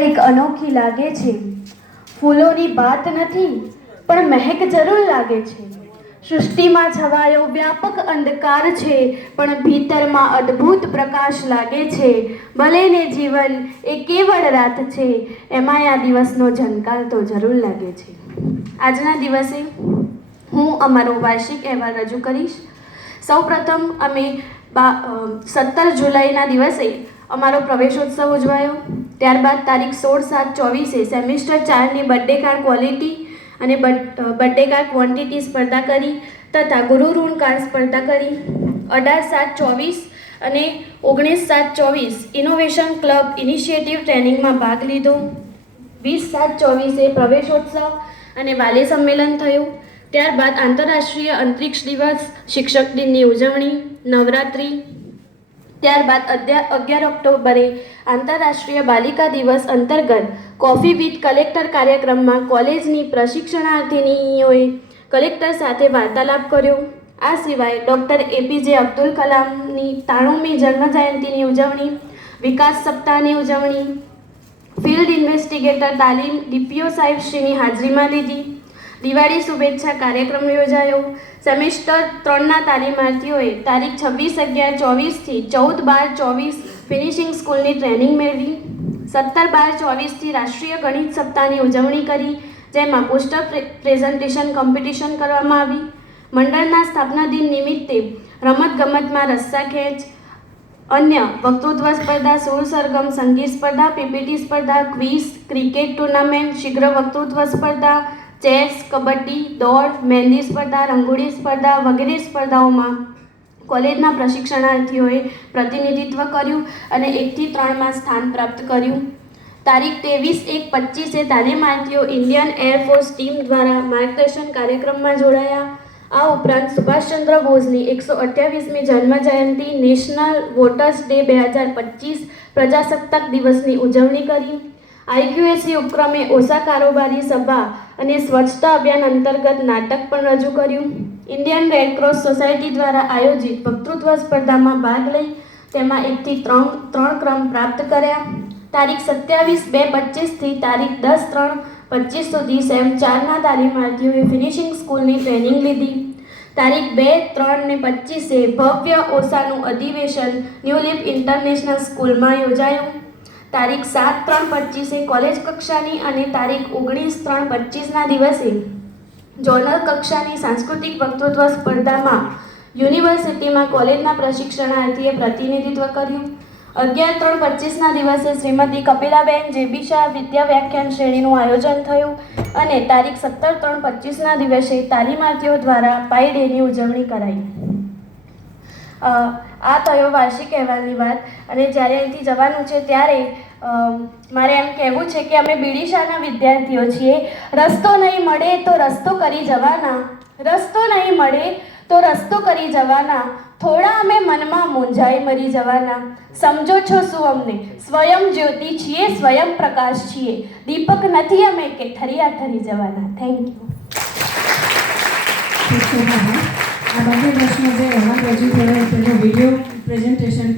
કંઈક અનોખી લાગે છે. ફૂલોની વાત નથી, પણ મહેક જરૂર લાગે છે. સૃષ્ટિમાં છવાયો વ્યાપક અંધકાર છે, પણ ભીતરમાં અદ્ભુત પ્રકાશ લાગે છે. ભલે ને જીવન એ કેવળ રાત છે એમાં આ દિવસનો ઝંકાર તો જરૂર લાગે છે. આજના દિવસે હું અમારો વાર્ષિક અહેવાલ રજૂ કરીશ. સૌપ્રથમ અમે બા સત્તર જુલાઈના દિવસે અમારો પ્રવેશોત્સવ ઉજવાયો. ત્યારબાદ તારીખ સોળ સાત ચોવીસે સેમિસ્ટર ચારની બર્થડે કાર્ડ ક્વોલિટી અને બર્થડે કાર્ડ ક્વોન્ટિટી સ્પર્ધા કરી તથા ગુરુ ઋણ કાર્ડ સ્પર્ધા કરી. અઢાર સાત ચોવીસ અને ઓગણીસ સાત ચોવીસ ઇનોવેશન ક્લબ ઇનિશિયેટિવ ટ્રેનિંગમાં ભાગ લીધો. વીસ સાત ચોવીસે પ્રવેશોત્સવ અને વાલી સંમેલન થયું. ત્યારબાદ આંતરરાષ્ટ્રીય અંતરિક્ષ દિવસ, શિક્ષક દિનની ઉજવણી, નવરાત્રિ ત્યારબાદ અગિયાર ઓક્ટોબરે આંતરરાષ્ટ્રીય બાલિકા દિવસ અંતર્ગત કોફી વિથ કલેક્ટર કાર્યક્રમમાં કોલેજની પ્રશિક્ષણાર્થીનીઓએ કલેક્ટર સાથે વાર્તાલાપ કર્યો. આ સિવાય ડૉક્ટર એપીજે અબ્દુલ કલામની તાણુમી જન્મ જયંતિની ઉજવણી, વિકાસ સપ્તાહની ઉજવણી, ફિલ્ડ ઇન્વેસ્ટિગેટર તાલીમ ડીપીઓ સાહેબશ્રીની હાજરીમાં લીધી. દિવાળી શુભેચ્છા કાર્યક્રમ યોજાયો. સેમિસ્ટર ત્રણના તાલીમાર્થીઓએ તારીખ છવ્વીસ અગિયાર ચોવીસથી ચૌદ બાર ચોવીસ ફિનિશિંગ સ્કૂલની ટ્રેનિંગ મેળવી. સત્તર બાર ચોવીસથી રાષ્ટ્રીય ગણિત સપ્તાહની ઉજવણી કરી, જેમાં પોસ્ટર પ્રેઝન્ટેશન કોમ્પિટિશન કરવામાં આવી. મંડળના સ્થાપના દિન નિમિત્તે રમતગમતમાં રસ્સા ખેંચ, અન્ય વક્તૃત્વ સ્પર્ધા, સુર સરગમ, સંગીત સ્પર્ધા, પીપીટી સ્પર્ધા, ક્વિઝ, ક્રિકેટ ટુર્નામેન્ટ, શીઘ્ર વક્તૃત્વ સ્પર્ધા ચેસ, કબડ્ડી, દોડ, મહેંદી સ્પર્ધા, રંગોળી સ્પર્ધા વગેરે સ્પર્ધાઓમાં કોલેજના પ્રશિક્ષણાર્થીઓએ પ્રતિનિધિત્વ કર્યું અને એકથી ત્રણમાં સ્થાન પ્રાપ્ત કર્યું. તારીખ ત્રેવીસ એક પચીસે તાલીમાર્થીઓ ઇન્ડિયન એરફોર્સ ટીમ દ્વારા માર્ગદર્શન કાર્યક્રમમાં જોડાયા. આ ઉપરાંત સુભાષચંદ્ર બોઝની એકસો અઠ્યાવીસમી જન્મ જયંતી નેશનલ વોટર્સ ડે બે હજાર પચીસ પ્રજાસત્તાક દિવસની ઉજવણી કરી. આઈક્યુએસી ઉપક્રમે ઓછા કારોબારી સભા અને સ્વચ્છતા અભિયાન અંતર્ગત નાટક પણ રજૂ કર્યું. ઇન્ડિયન રેડક્રોસ સોસાયટી દ્વારા આયોજિત વક્તૃત્વ સ્પર્ધામાં ભાગ લઈ તેમાં એકથી ત્રણ ત્રણ ક્રમ પ્રાપ્ત કર્યા. તારીખ સત્યાવીસ બે પચીસથી તારીખ દસ ત્રણ પચીસ સુધી સેમ ચારના તાલીમાર્થીઓએ ફિનિશિંગ સ્કૂલની ટ્રેનિંગ લીધી. તારીખ બે, ત્રણ ને પચીસે ભવ્ય ઓસાનું અધિવેશન ન્યૂ ઇન્ટરનેશનલ સ્કૂલમાં યોજાયું. તારીખ સાત ત્રણ પચીસે કોલેજ કક્ષાની અને તારીખ ઓગણીસ ત્રણ પચીસના દિવસે જોનલ કક્ષાની સાંસ્કૃતિક વક્તૃત્વ સ્પર્ધામાં યુનિવર્સિટીમાં કોલેજના પ્રશિક્ષણાર્થીએ પ્રતિનિધિત્વ કર્યું. અગિયાર ત્રણ પચીસના દિવસે શ્રીમતી કપિલાબેન જેબી શાહ વિદ્યા વ્યાખ્યાન શ્રેણીનું આયોજન થયું અને તારીખ સત્તર ત્રણ પચીસના દિવસે તાલીમાર્થીઓ દ્વારા પાઈ ડેની ઉજવણી કરાઈ. આ થયો વાર્ષિક અહેવાલની વાત? અને જ્યારે અહીંથી જવાનું છે ત્યારે મારે એમ કહેવું છે કે અમે બીડીશાના વિદ્યાર્થીઓ છીએ. રસ્તો નહીં મળે તો રસ્તો કરી જવાના. રસ્તો નહીં મળે તો રસ્તો કરી જવાના. થોડા અમે મનમાં મૂંઝાઈ મરી જવાના. સમજો છો શું અમને? સ્વયં જ્યોતિ છીએ, સ્વયં પ્રકાશ છીએ. દીપક નથી અમે કે ઠરિયા ઠરી જવાના થેન્ક યુ આ બંને વર્ષનો જે અહેવાલ રજૂ થયો તેનો વીડિયો પ્રેઝન્ટેશન